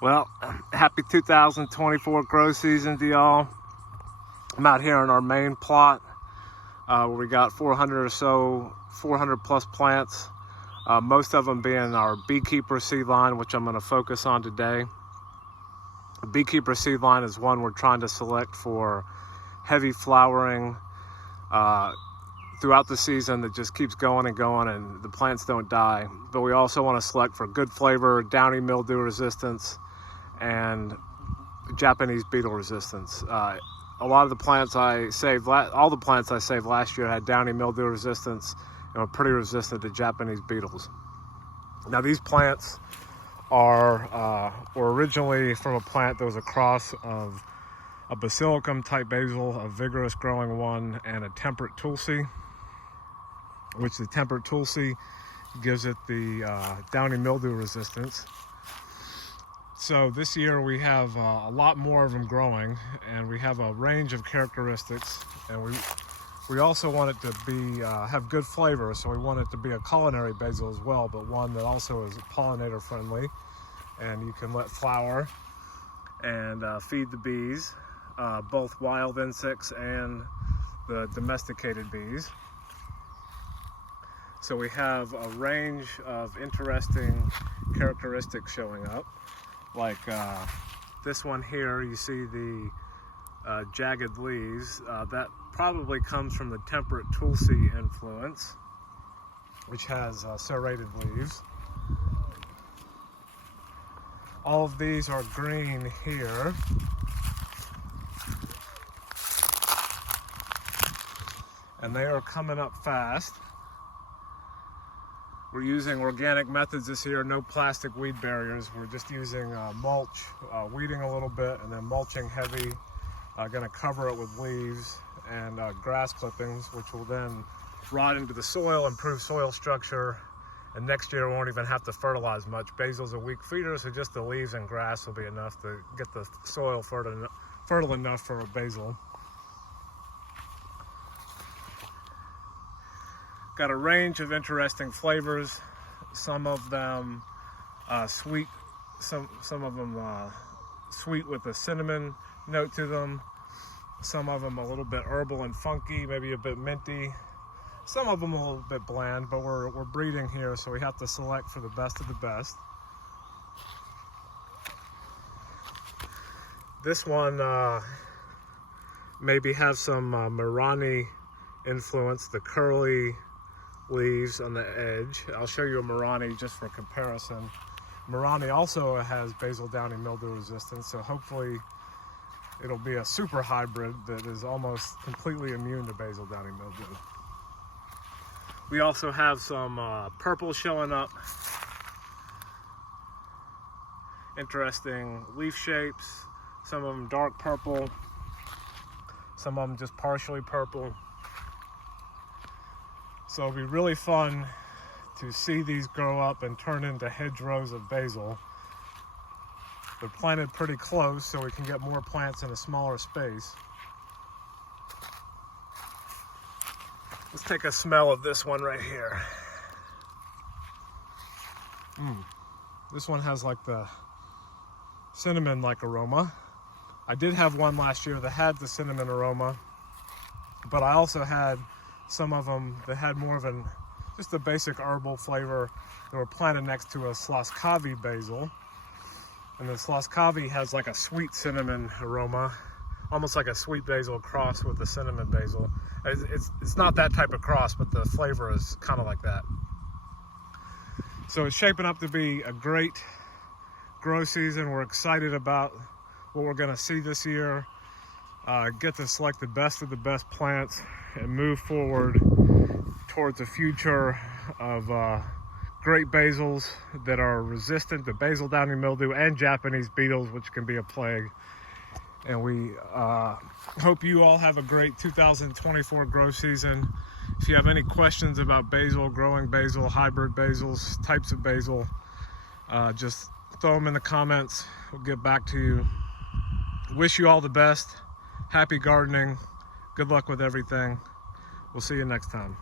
Well, happy 2024 grow season to y'all. I'm out here on our main plot where we got 400 plus plants. Most of them being our beekeeper seed line, which I'm going to focus on today. The beekeeper seed line is one we're trying to select for heavy flowering throughout the season that just keeps going and going and the plants don't die. But we also want to select for good flavor, downy mildew resistance, and Japanese beetle resistance. A lot of the plants I saved, all the plants I saved last year had downy mildew resistance and were pretty resistant to Japanese beetles. Now these plants were originally from a plant that was a cross of a basilicum type basil, a vigorous growing one, and a temperate tulsi, which the temperate tulsi gives it the downy mildew resistance. So this year we have a lot more of them growing, and we have a range of characteristics, and we also want it to be have good flavor, so we want it to be a culinary basil as well, but one that also is pollinator friendly, and you can let flower and feed the bees, both wild insects and the domesticated bees. So we have a range of interesting characteristics showing up. Like this one here, you see the jagged leaves. That probably comes from the temperate tulsi influence, which has serrated leaves. All of these are green here. And they are coming up fast. We're using organic methods this year, no plastic weed barriers. We're just using mulch, weeding a little bit and then mulching heavy. Gonna cover it with leaves and grass clippings, which will then rot into the soil, improve soil structure, and next year we won't even have to fertilize much. Basil's a weak feeder, so just the leaves and grass will be enough to get the soil fertile enough for a basil. Got a range of interesting flavors. Some of them sweet, some of them sweet with a cinnamon note to them. Some of them a little bit herbal and funky, maybe a bit minty. Some of them a little bit bland, but we're breeding here, so we have to select for the best of the best. This one maybe has some Marani influence, the curly leaves on the edge. I'll show you a Marani just for comparison. Marani also has basil downy mildew resistance, so hopefully it'll be a super hybrid that is almost completely immune to basil downy mildew. We also have some purple showing up. Interesting leaf shapes. Some of them dark purple, some of them just partially purple. So it'll be really fun to see these grow up and turn into hedgerows of basil. They're planted pretty close, so we can get more plants in a smaller space. Let's take a smell of this one right here. This one has like the cinnamon-like aroma. I did have one last year that had the cinnamon aroma, but I also had some of them that had more of just a basic herbal flavor that were planted next to a Sloskavi basil. And the Sloskavi has like a sweet cinnamon aroma, almost like a sweet basil cross with the cinnamon basil. It's not that type of cross, but the flavor is kind of like that. So it's shaping up to be a great grow season. We're excited about what we're gonna see this year. Get to select the best of the best plants and move forward towards a future of great basils that are resistant to basil downy mildew and Japanese beetles, which can be a plague. And we hope you all have a great 2024 grow season. If you have any questions about basil, growing basil, hybrid basils, types of basil, just throw them in the comments. We'll get back to you. Wish you all the best. Happy gardening. Good luck with everything. We'll see you next time.